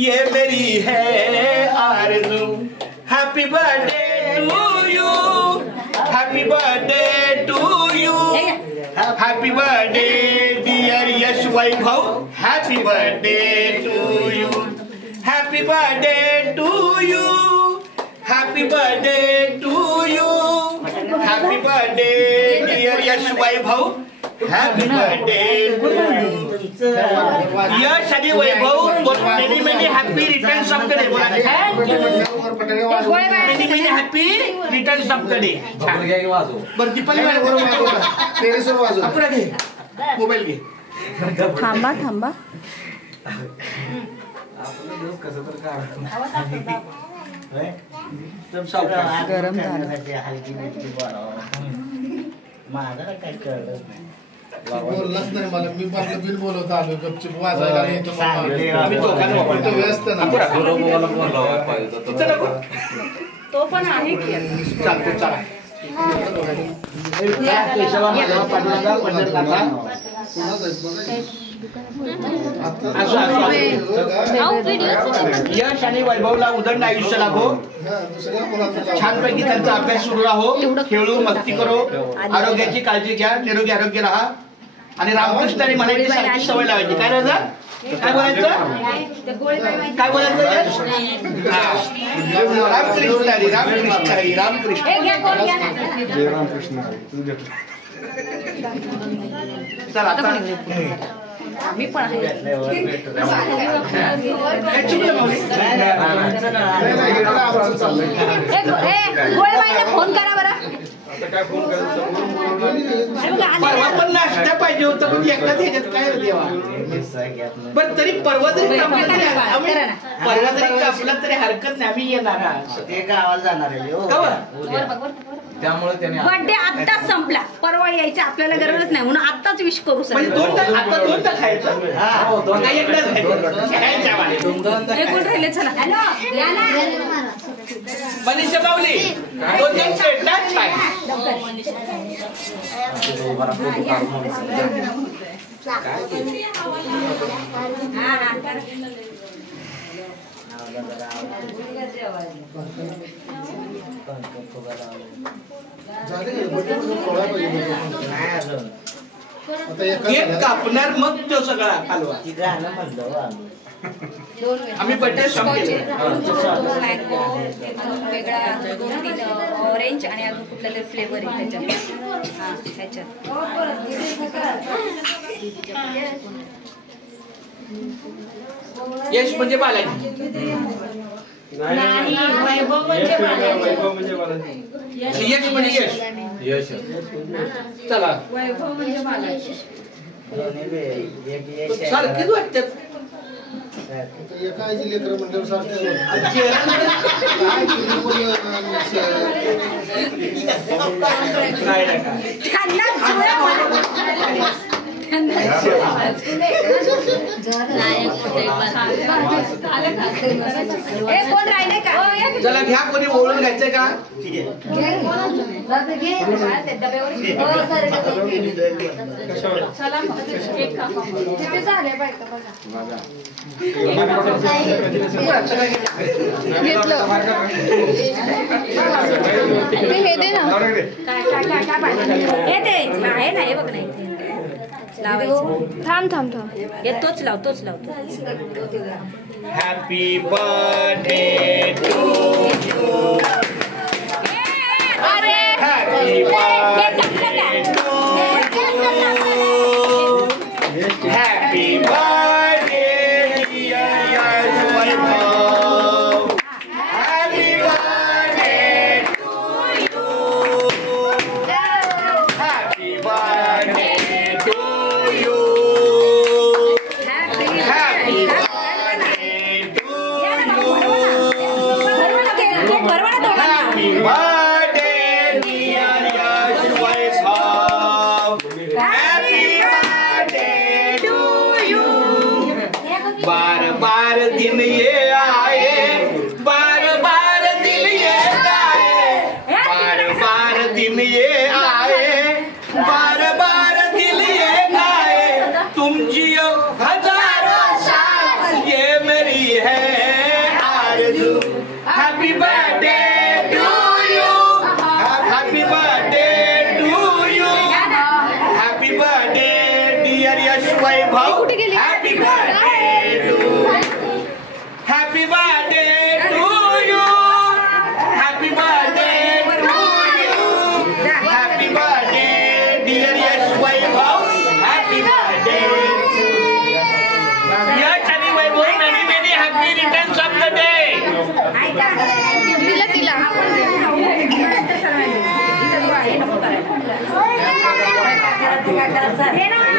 ये मेरी है आरज़ू। Happy birthday to you, happy birthday to you, happy birthday dear Yash Vaibhav, happy birthday to you, happy birthday to you, happy birthday to you, happy birthday dear Yash Vaibhav, happy birthday to you. Yash आणि Vaibhav many many happy returns of the day. बोला many many happy returns of the day. बरं Deepali mobile घे. थांबा थांबा. गरम झालं. बोललाच नाही मला. मी आपलं बिल बोलवतो आलो गपचूप वाजायला व्यस्त ना. तो पण आहे की चालतो. चला यश आणि वैभवला उदंड आयुष्य लाभो. छानपैकी त्यांचा अभ्यास सुरू राहो. खेळू मस्ती करो. आरोग्याची काळजी घ्या. निरोगी आरोग्य राहा. आणि रामकृष्णाने म्हणायची सारखी सवय लावायची. काय राजा काय बोलायचं काय बोलायचं यश? रामकृष्ण हरी रामकृष्ण हरी रामकृष्ण. चला आता मी पण फोन करा बरं. पण नाश्ता पाहिजे होता पण एकाच ह्याच्यात काय देवा. पण तरी परवा तरी कापला तरी हरकत नाही. आम्ही येणार ते गावाला जाणार आहे. त्यामुळे बर्थडे आत्ताच संपला. परवा यायची आपल्याला गरजच नाही म्हणून आत्ताच विश करू सर. दोनदा खायचं. कोण राहिले चला. मनीषा माऊली दोन प्लेट छान. केक कापणार मग तो सगळा हलवा. आम्ही बर्थडे वेगळा ऑरेंज आणि अजून कुठला तरी फ्लेवर आहे त्याच्यात. यश म्हणजे बालाजी. वैभव म्हणजे बालाजी. यश म्हणजे यश. चला वैभव म्हणजे बालाजी. सारखीच वाटतात. एका आईची लेकरं म्हणल्यावर सारखं कोण राहिले का. चला घ्या. कोणी ओळून घ्यायचंय का. हे दे ना. आहे ना हे बघ नाही. थांब थांब थांब. तोच लावतो. Happy birthday to you. Happy birthday to you. Happy birthday dear Yash Vaibhav. Happy birthday to you. Happy birthday to you. Happy birthday to you. Happy birthday dear Yash Vaibhav. हे ना